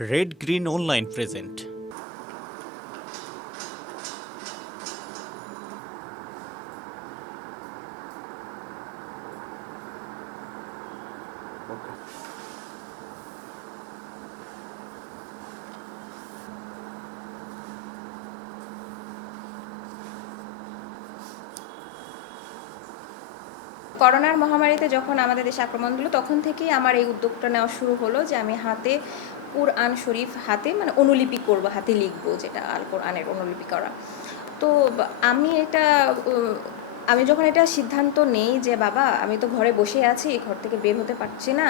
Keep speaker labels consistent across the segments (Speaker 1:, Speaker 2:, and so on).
Speaker 1: Red Green online present
Speaker 2: করোনার মহামারীতে যখন আমাদের দেশে আক্রমণ হলো, তখন থেকেই আমার এই উদ্যোগটা নেওয়া শুরু হলো যে আমি হাতে কুরআন শরীফ হাতে মানে অনুলিপি করব, হাতে লিখব যেটা আল কোরআনের অনুলিপি করা। তো আমি এটা আমি যখন এটা সিদ্ধান্ত নেই যে, বাবা, আমি তো ঘরে বসে আছি, ঘর থেকে বের হতে পারছি না।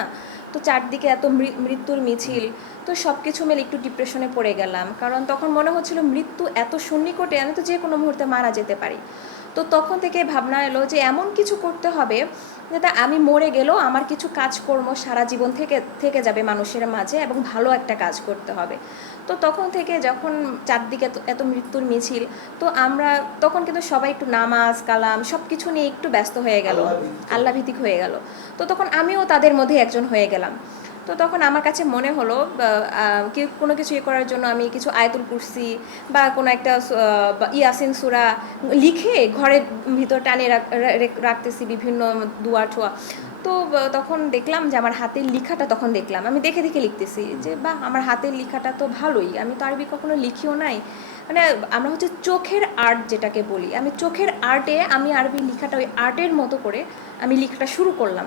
Speaker 2: তো চারদিকে এত মৃত্যুর মিছিল তো সব কিছু মিলে একটু ডিপ্রেশনে পড়ে গেলাম। কারণ তখন মনে হচ্ছিল মৃত্যু এত সন্নিকটে আমি তো যে কোনো মুহূর্তে মারা যেতে পারি। তো তখন থেকে ভাবনা এলো যে এমন কিছু করতে হবে যাতে আমি মরে গেলেও আমার কিছু কাজকর্ম সারা জীবন থেকে থেকে যাবে মানুষের মাঝে এবং ভালো একটা কাজ করতে হবে। তো তখন থেকে যখন চারদিকে এত- মৃত্যুর মিছিল তো আমরা তখন কিন্তু সবাই একটু নামাজ কালাম সব কিছু নিয়ে একটু ব্যস্ত হয়ে গেল। আল্লাহ ভিত্তিক হয়ে গেল। তো তখন আমিও তাদের মধ্যে একজন হয়ে গেলাম। তো তখন আমার কাছে মনে হলো বা, কোনো কিছু ইয়ে করার জন্য আমি কিছু আয়াতুল কুরসি বা কোনো একটা বা ইয়াসিন সুরা লিখে ঘরের ভিতর টানে রাখতেছি বিভিন্ন দুয়া ঠোয়া। তো তখন দেখলাম যে আমার হাতের লেখাটা তখন দেখলাম। আমি দেখে দেখে লিখতেছি যে বাহ আমার হাতের লেখাটা তো ভালোই। আমি তো আরবি কখনো লিখিও নাই। মানে আমরা হচ্ছে চোখের আর্ট যেটাকে বলি। আমি চোখের আর্টে আমি আরবি লেখাটা ওই আর্টের মতো করে আমি লেখাটা শুরু করলাম।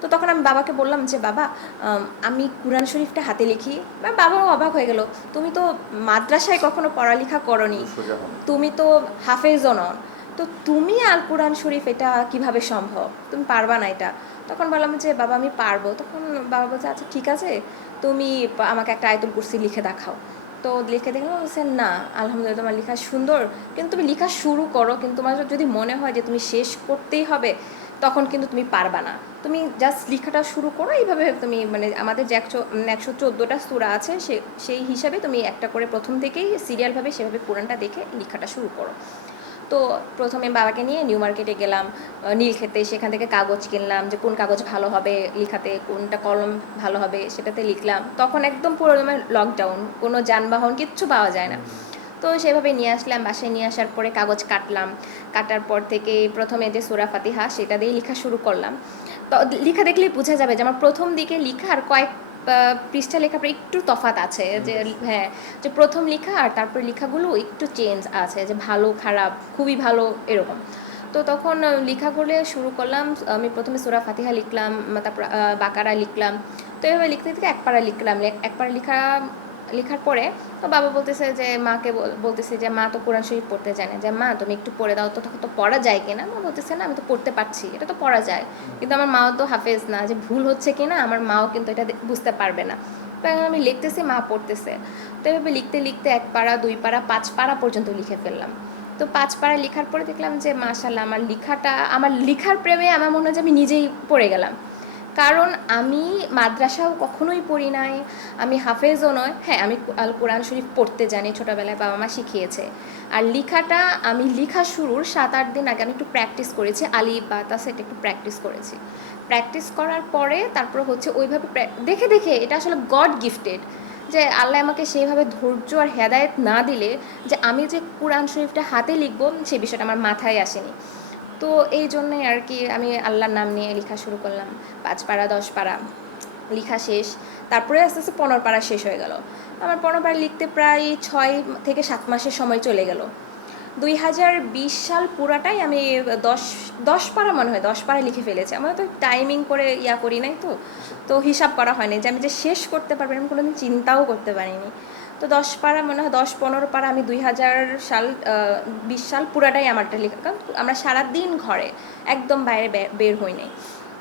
Speaker 2: তো তখন আমি বাবাকে বললাম যে বাবা আমি কুরআন শরীফটা হাতে লিখি। বা বাবাও অবাক হয়ে গেল। তুমি তো মাদ্রাসায় কখনো পড়ালেখা করনি? তুমি তো হাফেজও নন। তো তুমি আল কোরআন শরীফ এটা কীভাবে সম্ভব? তুমি পারবা না এটা? তখন বললাম যে বাবা আমি পারব। তখন বাবা বলছে আচ্ছা ঠিক আছে তুমি আমাকে একটা আয়তুল কুরসি লিখে দেখাও। তো লিখে দেখলাম বলছে না আলহামদুলিল্লাহ তোমার লেখা সুন্দর। কিন্তু তুমি লেখা শুরু করো কিন্তু তোমার যদি মনে হয় যে তুমি শেষ করতেই হবে তখন কিন্তু তুমি পারবা না। তুমি জাস্ট লেখাটা শুরু করো, এইভাবে তুমি মানে আমাদের যে একশো একশো চোদ্দোটা সুরা আছে, সে, সেই হিসাবে তুমি একটা করে প্রথম থেকেই সিরিয়ালভাবে সেভাবে কোরআনটা দেখে লেখাটা শুরু করো। তো প্রথমে বাবাকে নিয়ে নিউ মার্কেটে গেলাম নীল খেতে সেখান থেকে কাগজ কিনলাম, যে কোন কাগজ ভালো হবে লিখাতে, কোনটা কলম ভালো হবে সেটাতে লিখলাম। তখন একদম পুরো লকডাউন কোনো যানবাহন কিচ্ছু পাওয়া যায় না। তো সেভাবে নিয়ে আসলাম বাসায় নিয়ে আসার পরে কাগজ কাটলাম। কাটার পর থেকে প্রথমে যে সুরা ফাতিহা সেটা দিয়ে লেখা শুরু করলাম। তো লেখা দেখলেই বোঝা যাবে যে আমার প্রথম দিকে লেখা আর কয়েক পৃষ্ঠা লেখা পরে একটু তফাত আছে। যে হ্যাঁ যে প্রথম লেখা আর তারপরে লেখাগুলো একটু চেঞ্জ আছে যে ভালো খারাপ খুবই ভালো এরকম। তো তখন আহ, লেখাগুলো শুরু করলাম আমি প্রথমে সুরা ফাতিহা লিখলাম তারপর বাকারা লিখলাম। তো এভাবে লিখতে লিখতে এক পারা লিখলাম। লে- এক পারা লেখা লেখার পরে তো বাবা বলতেছে যে, মাকে বলতেছে যে, মা তো কোরআন শরীফ পড়তে জানে। যে, মা, তুমি একটু পড়ে দাও, তো তখন তো পড়া যায় কিনা? মা বলতেছে, না, আমি তো পড়তে পারছি, এটা তো পড়া যায়। কিন্তু আমার মাও তো হাফেজ না, যে ভুল হচ্ছে কিনা, আমার মাও কিন্তু এটা বুঝতে পারবে না। আমি লিখতেছি, মা পড়তেছে। তো এভাবে লিখতে লিখতে এক পাড়া, দুই পাড়া, পাঁচ পাড়া পর্যন্ত লিখে ফেললাম। তো পাঁচ পাড়া লেখার পরে দেখলাম যে মাশাল্লাহ আমার লেখাটা, আমার লেখার প্রেমে আমার মনে হয় যে, আমি নিজেই পড়ে গেলাম। কারণ আমি মাদ্রাসাও কখনোই পড়ি নাই, আমি হাফেজও নয়। হ্যাঁ আমি আল কোরআন শরীফ পড়তে জানি, ছোটোবেলায় বাবা মা শিখিয়েছে। আর লেখাটা, আমি লেখা শুরুর সাত, আট দিন আগে আমি একটু প্র্যাকটিস করেছি, আলি বা তা সেটা একটু প্র্যাকটিস করেছি। প্র্যাকটিস করার পরে তারপর হচ্ছে ওইভাবে দেখে দেখে, এটা আসলে গড গিফটেড যে আল্লাহ আমাকে সেইভাবে ধৈর্য আর হেদায়েত না দিলে যে আমি যে কোরআন শরীফটা হাতে লিখব, সেই বিষয়টা আমার মাথায় আসেনি। তো এই জন্যই আর কি আমি আল্লাহর নাম নিয়ে লেখা শুরু করলাম। পাঁচ পাড়া, দশ পারা লেখা শেষ। তারপরে আস্তে আস্তে পনেরো পারা শেষ হয়ে গেল। আমার পনেরো পারা লিখতে প্রায় ছয় থেকে সাত মাসের সময় চলে গেল। দুই হাজার বিশ সাল পুরাটাই আমি দশ দশ পারা মনে হয়, দশ পারা লিখে ফেলেছি। আমার তো টাইমিং করে ইয়া করি নাই তো। তো হিসাব করা হয়নি যে আমি যে শেষ করতে পারব আমি কোনোদিন চিন্তাও করতে পারিনি। তো দশ পারা মনে হয় দশ পনেরো পারা আমি দুই হাজার সাল বিশ সাল পুরাটাই আমারটা লেখা। কারণ আমরা সারাদিন ঘরে, একদম বাইরে বের হই নাই।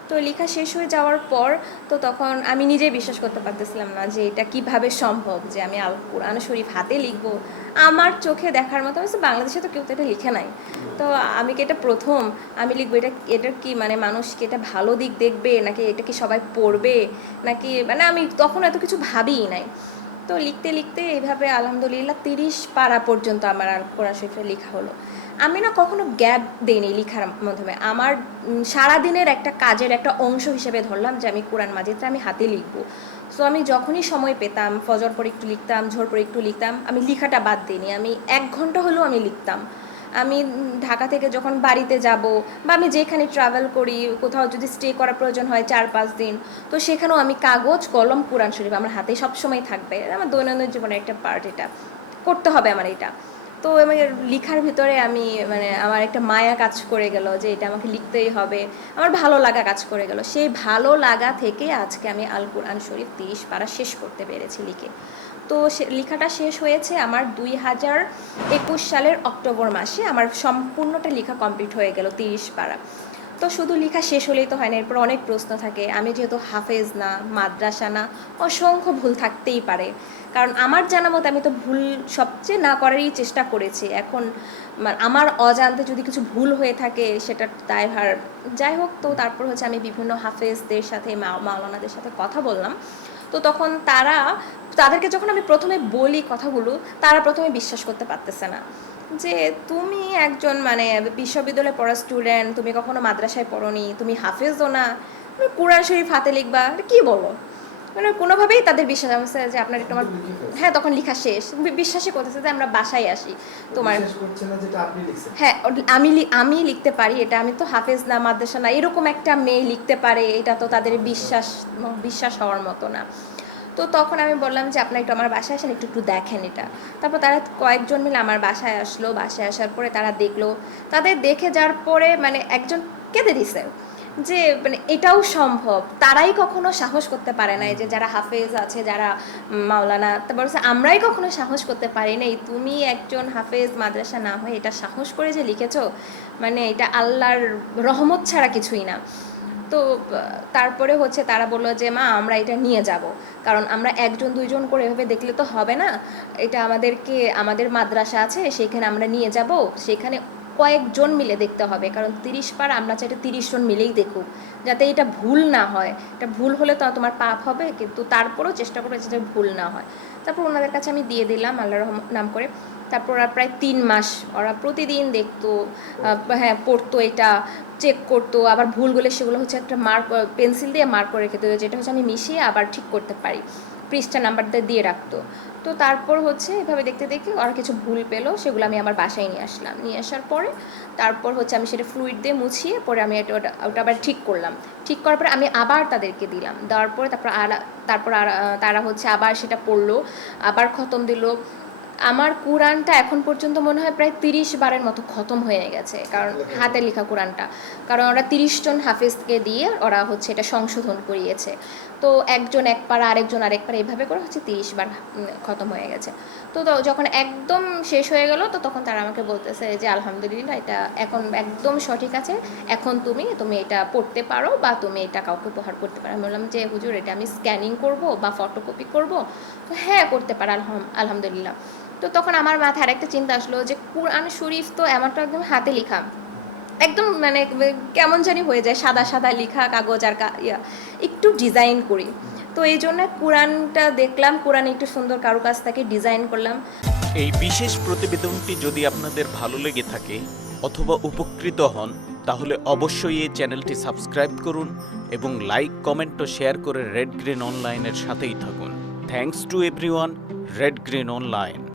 Speaker 2: তো লেখা শেষ হয়ে যাওয়ার পর, তো তখন আমি নিজেই বিশ্বাস করতে পারতেছিলাম না যে এটা কীভাবে সম্ভব যে আমি আল কোরআন শরীফ হাতে লিখব। আমার চোখে দেখার মতো অবশ্য বাংলাদেশে তো কেউ তো এটা লিখে নাই। তো আমি কি এটা প্রথম, আমি লিখব এটা এটা কি মানে মানুষ কি এটা ভালো দিক দেখবে, নাকি এটা কি সবাই পড়বে, নাকি মানে আমি তখন এত কিছু ভাবিই নাই। তো লিখতে লিখতে এইভাবে আলহামদুলিল্লাহ তিরিশ পাড়া পর্যন্ত আমার কোরআন শরীফে লেখা হলো। আমি না কখনো গ্যাপ দেইনি লিখার মাধ্যমে। আমার সারাদিনের একটা কাজের একটা অংশ হিসেবে ধরলাম যে আমি কোরআন মাজিদটা আমি হাতে লিখব। সো আমি যখনই সময় পেতাম, ফজর পর একটু লিখতাম, ঝোর পর একটু লিখতাম, আমি লিখাটা বাদ দিইনি। আমি এক ঘণ্টা হলেও আমি লিখতাম। আমি ঢাকা থেকে যখন বাড়িতে যাব বা আমি যেখানে ট্রাভেল করি, কোথাও যদি স্টে করার প্রয়োজন হয় চার পাঁচ দিন, তো সেখানেও আমি কাগজ, কলম, কোরআন শরীফ আমার হাতে সবসময় থাকবে। আমার দৈনন্দিন জীবনের একটা পার্ট এটা। করতে হবে আমার এটা। তো আমার লেখার ভিতরে আমি মানে আমার একটা মায়া কাজ করে গেল যে এটা আমাকে লিখতেই হবে। আমার ভালো লাগা কাজ করে গেল। সেই ভালো লাগা থেকে আজকে আমি আল কোরআন শরীফ তিরিশ পারা শেষ করতে পেরেছি লিখে। তো লেখাটা শেষ হয়েছে আমার দুই হাজার একুশ সালের অক্টোবর মাসে। আমার সম্পূর্ণটা লেখা কমপ্লিট হয়ে গেল তিরিশ পারা। তো শুধু লেখা শেষ হলেই তো হয় না, এরপর অনেক প্রশ্ন থাকে। আমি যেহেতু হাফেজ না, মাদ্রাসা না, অসংখ্য ভুল থাকতেই পারে। কারণ আমার জানা মতো আমি তো ভুল সবচেয়ে না করারই চেষ্টা করেছি। এখন আমার অজান্তে যদি কিছু ভুল হয়ে থাকে, সেটা দায়ভার। যাই হোক, তো তারপর হচ্ছে আমি বিভিন্ন হাফেজদের সাথে মাওলানাদের সাথে কথা বললাম। তো তখন তারা, তাদেরকে যখন আমি প্রথমে বলি কথাগুলো, তারা প্রথমে বিশ্বাস করতে পারতেছে না। যে তুমি একজন মানে বিশ্ববিদ্যালয়ে পড়া স্টুডেন্ট তুমি কখনো মাদ্রাসায় পড়োনি তুমি হাফেজও না তুমি কোরআন শরীফ হাতে লিখবা কি বলো মানে কোনোভাবেই তাদের বিশ্বাস হচ্ছে যে আপনার একটু আমার হ্যাঁ তখন লেখা শেষ। বিশ্বাসই করতেছে যে আমরা বাসায় আসি। তোমার হ্যাঁ আমি আমি লিখতে পারি এটা। আমি তো হাফেজ না মাদ্রাসা না এরকম একটা মেয়ে লিখতে পারে এটা তো তাদের বিশ্বাস বিশ্বাস হওয়ার মতো না। তো তখন আমি বললাম যে, আপনার একটু আমার বাসায় আসেন, একটু একটু দেখেন এটা। তারপর তারা কয়েকজন মিলে আমার বাসায় আসলো। বাসায় আসার পরে তারা দেখল। তাদের দেখে যাওয়ার পরে মানে একজন কেঁদে দিছে যে মানে এটাও সম্ভব। তারাই কখনো সাহস করতে পারে নাই যে, যারা হাফেজ আছে, যারা মাওলানা, তারপর আমরাই কখনো সাহস করতে পারি নাই। তুমি একজন হাফেজ, মাদ্রাসা না হয়ে এটা সাহস করে যে লিখেছো? মানে এটা আল্লাহর রহমত ছাড়া কিছুই না। তো, তারপরে হচ্ছে তারা বলল যে, মা, আমরা এটা নিয়ে যাব। কারণ আমরা একজন, দুইজন করে এভাবে দেখলে তো হবে না। এটা আমাদেরকে, আমাদের মাদ্রাসা আছে, সেখানে আমরা নিয়ে যাব। সেখানে কয়েকজন মিলে দেখতে হবে, কারণ তিরিশ পার আমরা চাইটা তিরিশ জন মিলেই দেখুক, যাতে এটা ভুল না হয়। এটা ভুল হলে তো তোমার পাপ হবে, কিন্তু তারপরেও চেষ্টা করব যাতে ভুল না হয়। তারপর ওনাদের কাছে আমি দিয়ে দিলাম আল্লাহ রহম, নাম করে। তারপর ওরা প্রায় তিন মাস ওরা প্রতিদিন দেখতো হ্যাঁ পড়তো এটা চেক করতো, আবার ভুলগুলো সেগুলো হচ্ছে একটা মার্ক, পেন্সিল দিয়ে মার্ক করে রেখে দিত, যেটা হচ্ছে আমি মিশিয়ে আবার ঠিক করতে পারি। পৃষ্ঠা নাম্বারটা দিয়ে রাখতো। তো তারপর হচ্ছে এভাবে দেখতে দেখে ওরা কিছু ভুল পেল, সেগুলো আমি আমার বাসায় নিয়ে আসলাম। নিয়ে আসার পরে তারপর হচ্ছে আমি সেটা ফ্লুইড দিয়ে মুছিয়ে পরে আমি এটা ওটা ওটা আবার ঠিক করলাম। ঠিক করার পরে আমি আবার তাদেরকে দিলাম। দেওয়ার পরে তারপর আর তারপর আর, তারা হচ্ছে আবার সেটা পড়ল, আবার খতম দিল। আমার কোরআনটা এখন পর্যন্ত মনে হয় প্রায় তিরিশ বারের মতো খতম হয়ে গেছে, কারণ হাতে লেখা কোরআনটা। কারণ ওরা তিরিশ জন হাফিজকে দিয়ে ওরা হচ্ছে এটা সংশোধন করিয়েছে। তো একজন এক পারা আরেকজন আরেক পারা এইভাবে করে হচ্ছে তিরিশ বার খতম হয়ে গেছে। তো তো যখন একদম শেষ হয়ে গেল, তো তখন তারা আমাকে বলতেছে যে, আলহামদুলিল্লাহ, এটা এখন একদম সঠিক আছে। এখন তুমি তুমি এটা পড়তে পারো বা তুমি এটা কাউকে উপহার করতে পারো। আমি বললাম, যে হুজুর, এটা আমি স্ক্যানিং করব বা ফটোকপি করব? তো হ্যাঁ করতে পারো, আলহাম- আলহামদুলিল্লাহ। তো তখন আমার মাথায় আরেকটা চিন্তা আসলো যে কোরআন শরীফ তো এমনটা একদম হাতে লেখা। একদম মানে কেমন জানি হয়ে যায়, সাদা সাদা লেখা, কাগজ আর ইয়া। একটু ডিজাইন করি। তো এই জন্য কোরআনটা দেখলাম, কোরআন একটু সুন্দর কারও কাছ থেকে ডিজাইন করলাম।
Speaker 1: এই বিশেষ প্রতিবেদনটি যদি আপনাদের ভালো লেগে থাকে অথবা উপকৃত হন, তাহলে অবশ্যই এই চ্যানেলটি সাবস্ক্রাইব করুন এবং লাইক, কমেন্ট ও শেয়ার করে রেড গ্রিন অনলাইনের সাথেই থাকুন। Thanks to everyone Red Green Online